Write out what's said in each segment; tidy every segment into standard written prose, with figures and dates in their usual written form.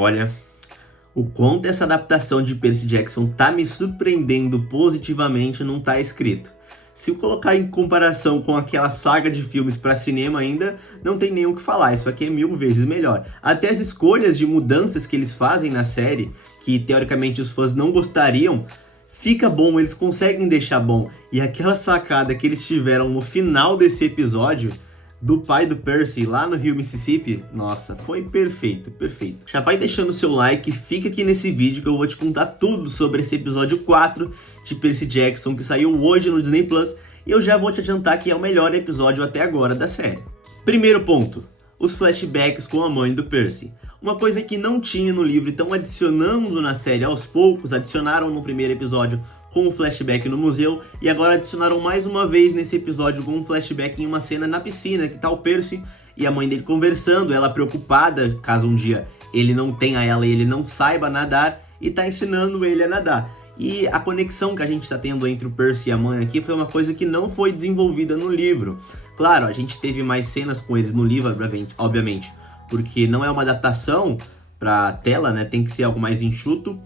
Olha, o quanto essa adaptação de Percy Jackson tá me surpreendendo positivamente não tá escrito. Se eu colocar em comparação com aquela saga de filmes para cinema ainda, não tem nem o que falar, isso aqui é 1000 vezes melhor. Até as escolhas de mudanças que eles fazem na série, que teoricamente os fãs não gostariam, fica bom, eles conseguem deixar bom. E aquela sacada que eles tiveram no final desse episódio, do pai do Percy lá no Rio Mississippi, nossa, foi perfeito, perfeito. Já vai deixando o seu like, fica aqui nesse vídeo que eu vou te contar tudo sobre esse episódio 4 de Percy Jackson que saiu hoje no Disney Plus, e eu já vou te adiantar que é o melhor episódio até agora da série. Primeiro ponto, os flashbacks com a mãe do Percy. Uma coisa que não tinha no livro e estão adicionando na série aos poucos, adicionaram no primeiro episódio com um flashback no museu, e agora adicionaram mais uma vez nesse episódio com um flashback em uma cena na piscina, que tá o Percy e a mãe dele conversando, ela preocupada, caso um dia ele não tenha ela e ele não saiba nadar, e tá ensinando ele a nadar. E a conexão que a gente tá tendo entre o Percy e a mãe aqui foi uma coisa que não foi desenvolvida no livro. Claro, a gente teve mais cenas com eles no livro, obviamente, porque não é uma adaptação pra tela, né, tem que ser algo mais enxuto.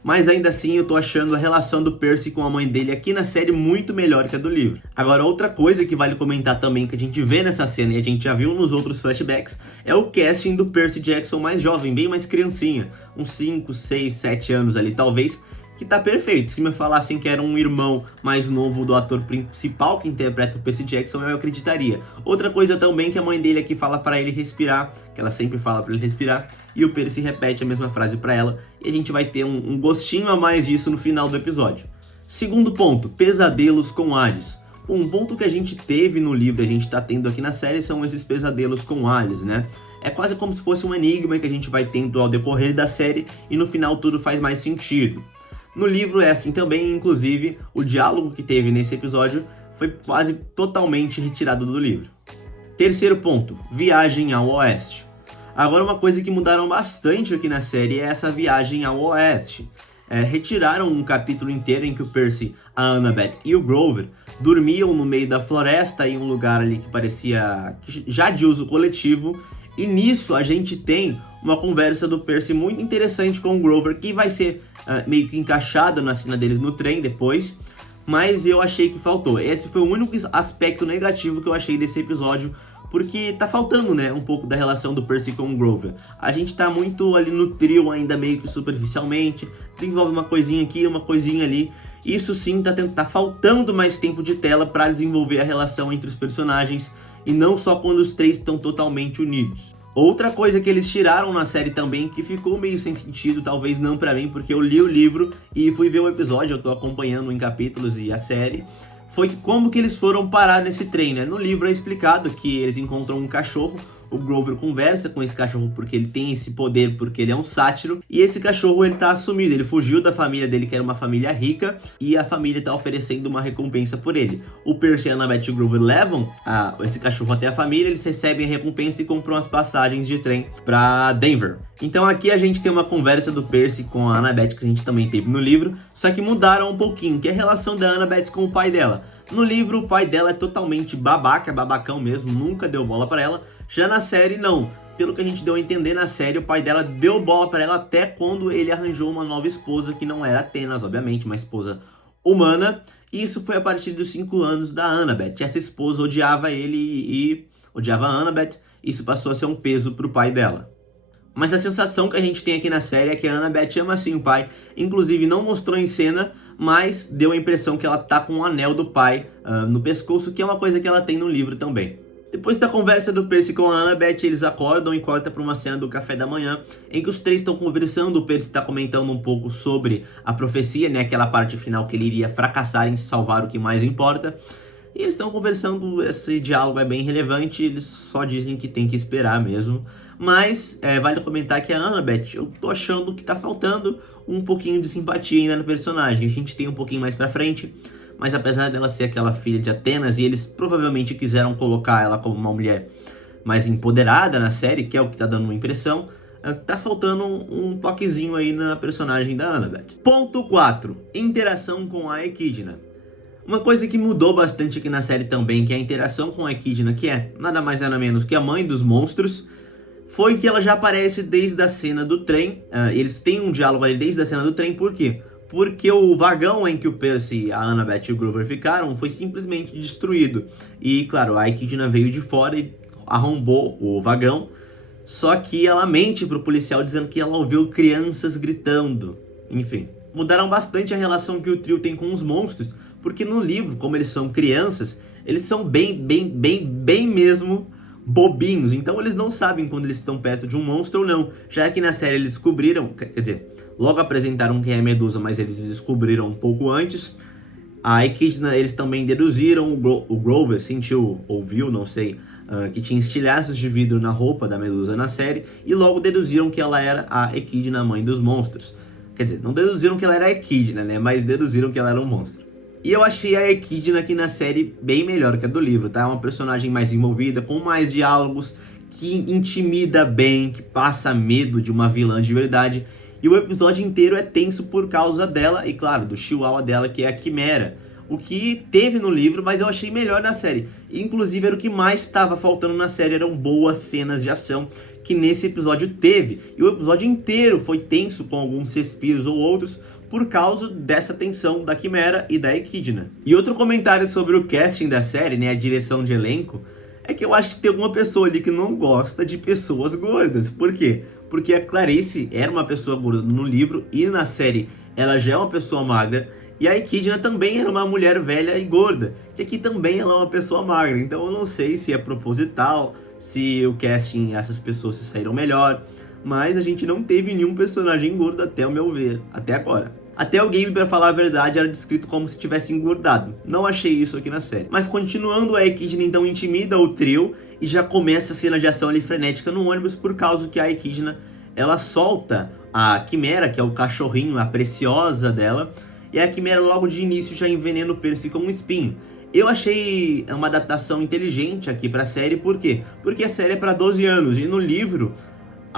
Mas ainda assim eu tô achando a relação do Percy com a mãe dele aqui na série muito melhor que a do livro. Agora, outra coisa que vale comentar também, que a gente vê nessa cena e a gente já viu nos outros flashbacks, é o casting do Percy Jackson mais jovem, bem mais criancinha, uns 5, 6, 7 anos ali talvez, que tá perfeito. Se me falassem que era um irmão mais novo do ator principal que interpreta o Percy Jackson, eu acreditaria. Outra coisa também que a mãe dele aqui fala pra ele respirar, que ela sempre fala pra ele respirar, e o Percy repete a mesma frase pra ela, e a gente vai ter um gostinho a mais disso no final do episódio. Segundo ponto, pesadelos com Hades. Um ponto que a gente teve no livro e a gente tá tendo aqui na série são esses pesadelos com Hades, né? É quase como se fosse um enigma que a gente vai tendo ao decorrer da série, e no final tudo faz mais sentido. No livro é assim também, inclusive, o diálogo que teve nesse episódio foi quase totalmente retirado do livro. Terceiro ponto, viagem ao oeste. Agora, uma coisa que mudaram bastante aqui na série é essa viagem ao oeste. Retiraram um capítulo inteiro em que o Percy, a Annabeth e o Grover dormiam no meio da floresta em um lugar ali que parecia já de uso coletivo, e nisso a gente tem uma conversa do Percy muito interessante com o Grover, que vai ser meio que encaixada na cena deles no trem depois, mas eu achei que faltou. Esse foi o único aspecto negativo que eu achei desse episódio, porque tá faltando, né, um pouco da relação do Percy com o Grover. A gente tá muito ali no trio ainda meio que superficialmente, desenvolve uma coisinha aqui, uma coisinha ali. Isso sim tá faltando mais tempo de tela para desenvolver a relação entre os personagens, e não só quando os três estão totalmente unidos. Outra coisa que eles tiraram na série também, que ficou meio sem sentido, talvez não pra mim, porque eu li o livro e fui ver o episódio, eu tô acompanhando em capítulos e a série, foi como que eles foram parar nesse trem, né? No livro é explicado que eles encontram um cachorro, o Grover conversa com esse cachorro porque ele tem esse poder, porque ele é um sátiro, e esse cachorro ele tá assumido, ele fugiu da família dele, que era uma família rica, e a família tá oferecendo uma recompensa por ele. O Percy, a Annabeth e o Grover levam esse cachorro até a família, eles recebem a recompensa e compram as passagens de trem pra Denver. Então aqui a gente tem uma conversa do Percy com a Annabeth que a gente também teve no livro, só que mudaram um pouquinho, que é a relação da Annabeth com o pai dela. No livro, o pai dela é totalmente babaca, babacão mesmo, nunca deu bola pra ela. Já na série, não. Pelo que a gente deu a entender na série, o pai dela deu bola pra ela até quando ele arranjou uma nova esposa, que não era Atenas, obviamente, uma esposa humana. E isso foi a partir dos 5 anos da Annabeth. Essa esposa odiava ele e odiava a Annabeth. Isso passou a ser um peso pro pai dela. Mas a sensação que a gente tem aqui na série é que a Annabeth ama sim o pai. Inclusive não mostrou em cena, mas deu a impressão que ela tá com um anel do pai no pescoço, que é uma coisa que ela tem no livro também. Depois da conversa do Percy com a Annabeth, eles acordam e corta para uma cena do café da manhã, em que os três estão conversando. O Percy está comentando um pouco sobre a profecia, né, aquela parte final que ele iria fracassar em salvar o que mais importa. E eles estão conversando, esse diálogo é bem relevante, eles só dizem que tem que esperar mesmo. Mas vale comentar que a Annabeth, eu tô achando que tá faltando um pouquinho de simpatia ainda no personagem. A gente tem um pouquinho mais pra frente, mas apesar dela ser aquela filha de Atenas, e eles provavelmente quiseram colocar ela como uma mulher mais empoderada na série, que é o que tá dando uma impressão, tá faltando um toquezinho aí na personagem da Annabeth. Ponto 4. Interação com a Equidna. Uma coisa que mudou bastante aqui na série também, que é a interação com a Equidna, que é nada mais nada menos que a mãe dos monstros, foi que ela já aparece desde a cena do trem. Eles têm um diálogo ali desde a cena do trem, por quê? Porque o vagão em que o Percy, a Annabeth e o Grover ficaram foi simplesmente destruído. E, claro, a Echidna veio de fora e arrombou o vagão. Só que ela mente pro policial dizendo que ela ouviu crianças gritando. Enfim, mudaram bastante a relação que o trio tem com os monstros, porque no livro, como eles são crianças, eles são bem mesmo bobinhos. Então eles não sabem quando eles estão perto de um monstro ou não. Já que na série eles descobriram, quer dizer, logo apresentaram quem é a Medusa, mas eles descobriram um pouco antes. A Echidna, eles também deduziram, o Grover sentiu, ouviu, não sei, que tinha estilhaços de vidro na roupa da Medusa na série, e logo deduziram que ela era a Echidna, mãe dos monstros. Quer dizer, não deduziram que ela era a Echidna, né, mas deduziram que ela era um monstro. E eu achei a Echidna aqui na série bem melhor que a do livro, tá? É uma personagem mais envolvida, com mais diálogos, que intimida bem, que passa medo de uma vilã de verdade. E o episódio inteiro é tenso por causa dela e, claro, do chihuahua dela, que é a Quimera. O que teve no livro, mas eu achei melhor na série. Inclusive, era o que mais estava faltando na série, eram boas cenas de ação, que nesse episódio teve. E o episódio inteiro foi tenso, com alguns respiros ou outros, por causa dessa tensão da Quimera e da Echidna. E outro comentário sobre o casting da série, né, a direção de elenco, é que eu acho que tem alguma pessoa ali que não gosta de pessoas gordas. Por quê? Porque a Clarice era uma pessoa gorda no livro e na série ela já é uma pessoa magra. E a Echidna também era uma mulher velha e gorda, que aqui também ela é uma pessoa magra. Então eu não sei se é proposital, se o casting, essas pessoas se saíram melhor. Mas a gente não teve nenhum personagem gordo até o meu ver, até agora. Até o Gabe, pra falar a verdade, era descrito como se tivesse engordado. Não achei isso aqui na série. Mas continuando, a Echidna então intimida o trio e já começa a cena de ação ali frenética no ônibus, por causa que a Echidna, ela solta a Quimera, que é o cachorrinho, a preciosa dela, e a Quimera logo de início já envenena o Percy com um espinho. Eu achei uma adaptação inteligente aqui pra série, por quê? Porque a série é pra 12 anos e no livro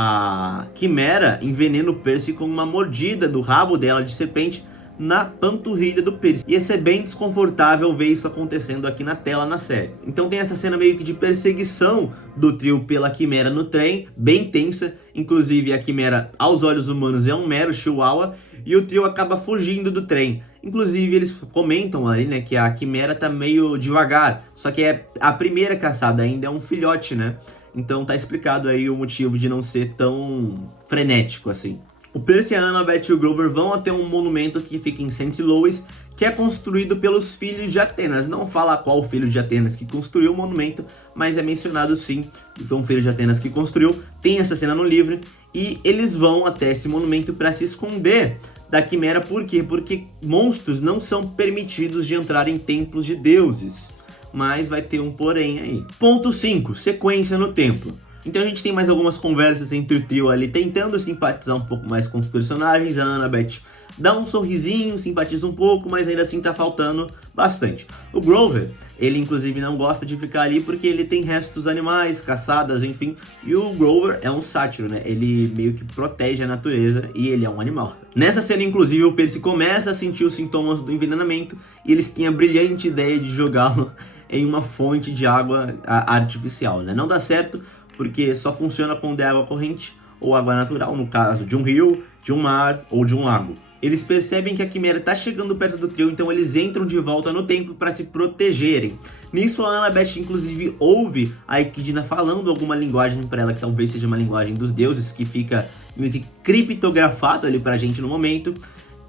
a Quimera envenena o Percy com uma mordida do rabo dela de serpente na panturrilha do Percy. Ia ser bem desconfortável ver isso acontecendo aqui na tela na série. Então tem essa cena meio que de perseguição do trio pela Quimera no trem, bem tensa. Inclusive a Quimera, aos olhos humanos, é um mero chihuahua e o trio acaba fugindo do trem. Inclusive eles comentam ali, né, que a Quimera tá meio devagar, só que é a primeira caçada, ainda é um filhote, né? Então tá explicado aí o motivo de não ser tão frenético assim. O Percy, a Annabeth e o Grover vão até um monumento que fica em St. Louis, que é construído pelos filhos de Atenas. Não fala qual filho de Atenas que construiu o monumento, mas é mencionado sim que foi um filho de Atenas que construiu. Tem essa cena no livro e eles vão até esse monumento para se esconder da Quimera. Por quê? Porque monstros não são permitidos de entrar em templos de deuses. Mas vai ter um porém aí. Ponto 5. Sequência no templo. Então a gente tem mais algumas conversas entre o trio ali, tentando simpatizar um pouco mais com os personagens. A Annabeth dá um sorrisinho, simpatiza um pouco, mas ainda assim tá faltando bastante. O Grover, ele inclusive não gosta de ficar ali porque ele tem restos animais, caçadas, enfim. E o Grover é um sátiro, né? Ele meio que protege a natureza e ele é um animal. Nessa cena, inclusive, o Percy começa a sentir os sintomas do envenenamento e eles têm a brilhante ideia de jogá-lo em uma fonte de água artificial, né? Não dá certo, porque só funciona quando é água corrente ou água natural, no caso de um rio, de um mar ou de um lago. Eles percebem que a Quimera está chegando perto do trio, então eles entram de volta no templo para se protegerem. Nisso a Annabeth inclusive ouve a Echidna falando alguma linguagem para ela, que talvez seja uma linguagem dos deuses, que fica meio que criptografado ali pra gente no momento.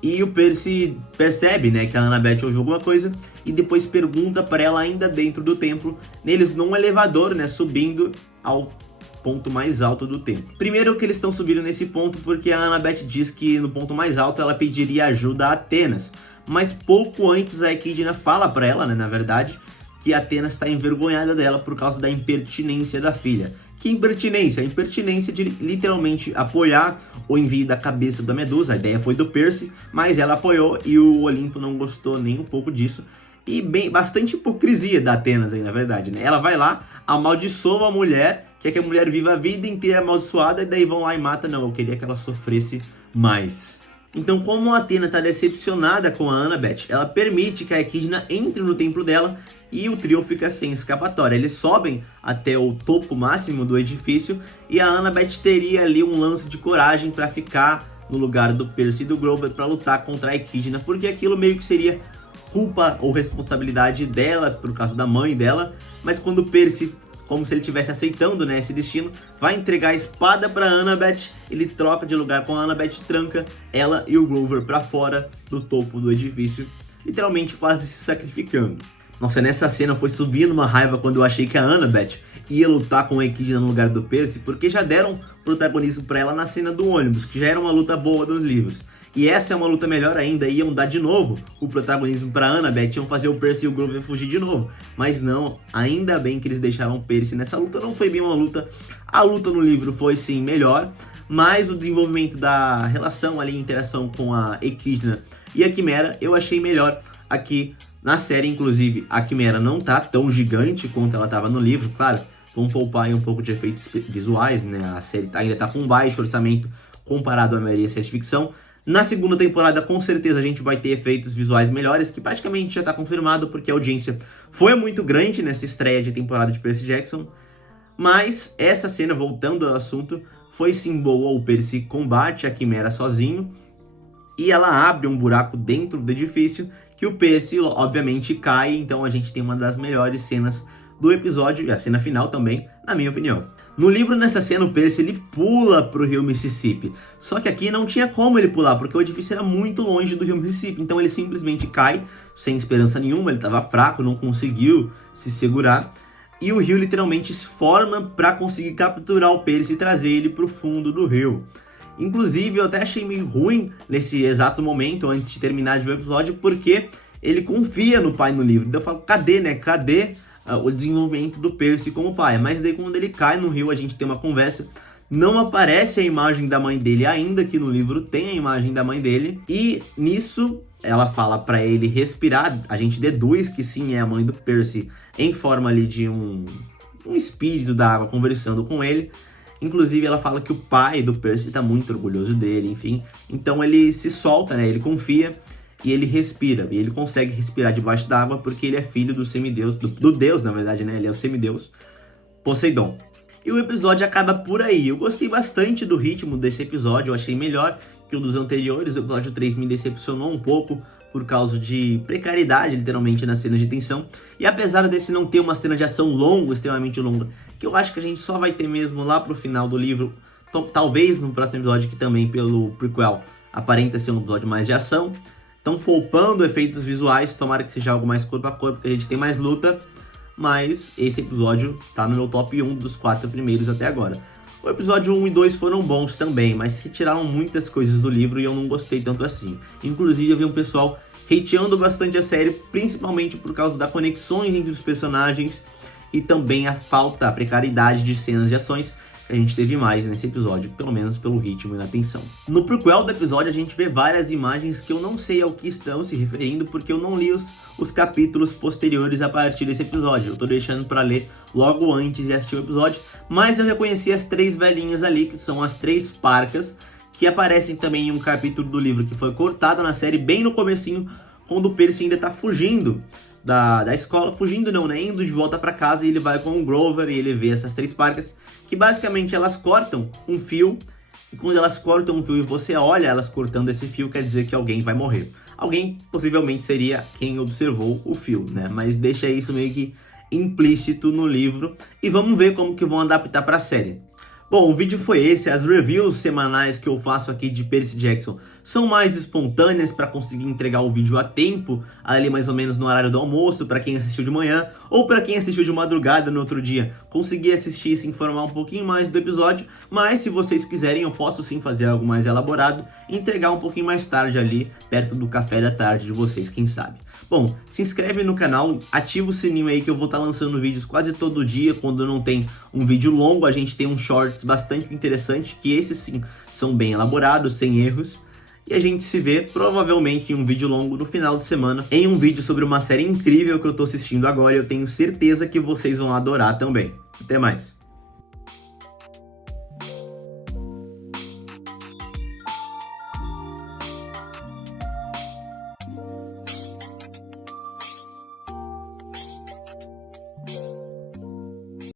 E o Percy percebe, né, que a Annabeth ouviu alguma coisa e depois pergunta para ela ainda dentro do templo, neles num elevador, né, subindo ao ponto mais alto do templo. Primeiro que eles estão subindo nesse ponto porque a Annabeth diz que no ponto mais alto ela pediria ajuda a Atenas, mas pouco antes a Echidna fala para ela, né, na verdade, que Atenas está envergonhada dela por causa da impertinência da filha. Que impertinência? A impertinência de literalmente apoiar o envio da cabeça da Medusa. A ideia foi do Percy, mas ela apoiou e o Olimpo não gostou nem um pouco disso. E bastante hipocrisia da Atenas aí, na verdade, né? Ela vai lá, amaldiçoa a mulher, quer que a mulher viva a vida inteira amaldiçoada, e daí vão lá e matam. Não, eu queria que ela sofresse mais. Então, como a Athena está decepcionada com a Annabeth, ela permite que a Echidna entre no templo dela e o trio fica sem escapatória. Eles sobem até o topo máximo do edifício e a Annabeth teria ali um lance de coragem para ficar no lugar do Percy e do Grover para lutar contra a Equidna, porque aquilo meio que seria culpa ou responsabilidade dela, por causa da mãe dela, mas quando o Percy, como se ele estivesse aceitando, né, esse destino, vai entregar a espada para Annabeth, ele troca de lugar com a Annabeth, tranca ela e o Grover para fora do topo do edifício, literalmente quase se sacrificando. Nossa, nessa cena foi subindo uma raiva quando eu achei que a Annabeth ia lutar com a Equidna no lugar do Percy, porque já deram protagonismo para ela na cena do ônibus, que já era uma luta boa dos livros. E essa é uma luta melhor ainda, iam dar de novo o protagonismo para Annabeth, iam fazer o Percy e o Grover fugir de novo. Mas não, ainda bem que eles deixaram o Percy nessa luta, não foi bem uma luta. A luta no livro foi sim melhor, mas o desenvolvimento da relação ali, interação com a Equidna e a Quimera, eu achei melhor aqui na série. Inclusive, a Quimera não tá tão gigante quanto ela tava no livro, claro. Vamos poupar aí um pouco de efeitos visuais, né? A série ainda tá com baixo orçamento comparado à maioria das séries de ficção. Na segunda temporada, com certeza, a gente vai ter efeitos visuais melhores, que praticamente já tá confirmado, porque a audiência foi muito grande nessa estreia de temporada de Percy Jackson. Mas essa cena, voltando ao assunto, foi sim boa. O Percy combate a Quimera sozinho e ela abre um buraco dentro do edifício que o Percy, obviamente, cai. Então a gente tem uma das melhores cenas do episódio, e a cena final também, na minha opinião. No livro, nessa cena, o Percy ele pula pro rio Mississippi. Só que aqui não tinha como ele pular, porque o edifício era muito longe do rio Mississippi. Então ele simplesmente cai, sem esperança nenhuma, ele estava fraco, não conseguiu se segurar. E o rio literalmente se forma para conseguir capturar o Percy e trazer ele pro fundo do rio. Inclusive, eu até achei meio ruim nesse exato momento, antes de terminar de ver o episódio, porque ele confia no pai no livro. Então eu falo, cadê, né? Cadê o desenvolvimento do Percy como pai? Mas daí quando ele cai no rio, a gente tem uma conversa, não aparece a imagem da mãe dele, ainda que no livro tem a imagem da mãe dele, e nisso ela fala pra ele respirar. A gente deduz que sim, é a mãe do Percy, em forma ali de um espírito da água conversando com ele. Inclusive ela fala que o pai do Percy tá muito orgulhoso dele, enfim. Então ele se solta, né, ele confia e ele respira. E ele consegue respirar debaixo d'água porque ele é filho do semideus, do deus, na verdade, né, ele é o semideus Poseidon. E o episódio acaba por aí. Eu gostei bastante do ritmo desse episódio, eu achei melhor que o dos anteriores. O episódio 3 me decepcionou um pouco por causa de precariedade, literalmente, nas cenas de tensão. E apesar desse não ter uma cena de ação longa, extremamente longa, que eu acho que a gente só vai ter mesmo lá pro final do livro, talvez no próximo episódio, que também pelo prequel aparenta ser um episódio mais de ação. Então, poupando efeitos visuais, tomara que seja algo mais corpo a corpo, porque a gente tem mais luta. Mas esse episódio tá no meu top 1 dos 4 primeiros até agora. O episódio 1 e 2 foram bons também, mas retiraram muitas coisas do livro e eu não gostei tanto assim. Inclusive eu vi um pessoal hateando bastante a série, principalmente por causa das conexões entre os personagens e também a falta, a precariedade de cenas de ações que a gente teve mais nesse episódio, pelo menos pelo ritmo e na tensão. No prequel do episódio a gente vê várias imagens que eu não sei ao que estão se referindo, porque eu não li os capítulos posteriores a partir desse episódio. Eu tô deixando pra ler logo antes de assistir o episódio, mas eu reconheci as 3 velhinhas ali, que são as 3 parcas, que aparecem também em um capítulo do livro que foi cortado na série, bem no comecinho, quando o Percy ainda tá fugindo da escola, fugindo não, né, indo de volta pra casa, e ele vai com o Grover e ele vê essas 3 parcas, que basicamente elas cortam um fio, e quando elas cortam um fio e você olha elas cortando esse fio, quer dizer que alguém vai morrer. Alguém possivelmente seria quem observou o fio, né? Mas deixa isso meio que implícito no livro. E vamos ver como que vão adaptar para a série. Bom, o vídeo foi esse. As reviews semanais que eu faço aqui de Percy Jackson são mais espontâneas para conseguir entregar o vídeo a tempo, ali mais ou menos no horário do almoço, para quem assistiu de manhã, ou para quem assistiu de madrugada no outro dia, conseguir assistir e se informar um pouquinho mais do episódio. Mas se vocês quiserem, eu posso sim fazer algo mais elaborado e entregar um pouquinho mais tarde ali, perto do café da tarde de vocês, quem sabe. Bom, se inscreve no canal, ativa o sininho aí que eu vou estar lançando vídeos quase todo dia. Quando não tem um vídeo longo, a gente tem uns shorts bastante interessantes, que esses sim são bem elaborados, sem erros. E a gente se vê provavelmente em um vídeo longo no final de semana, em um vídeo sobre uma série incrível que eu tô assistindo agora, e eu tenho certeza que vocês vão adorar também. Até mais!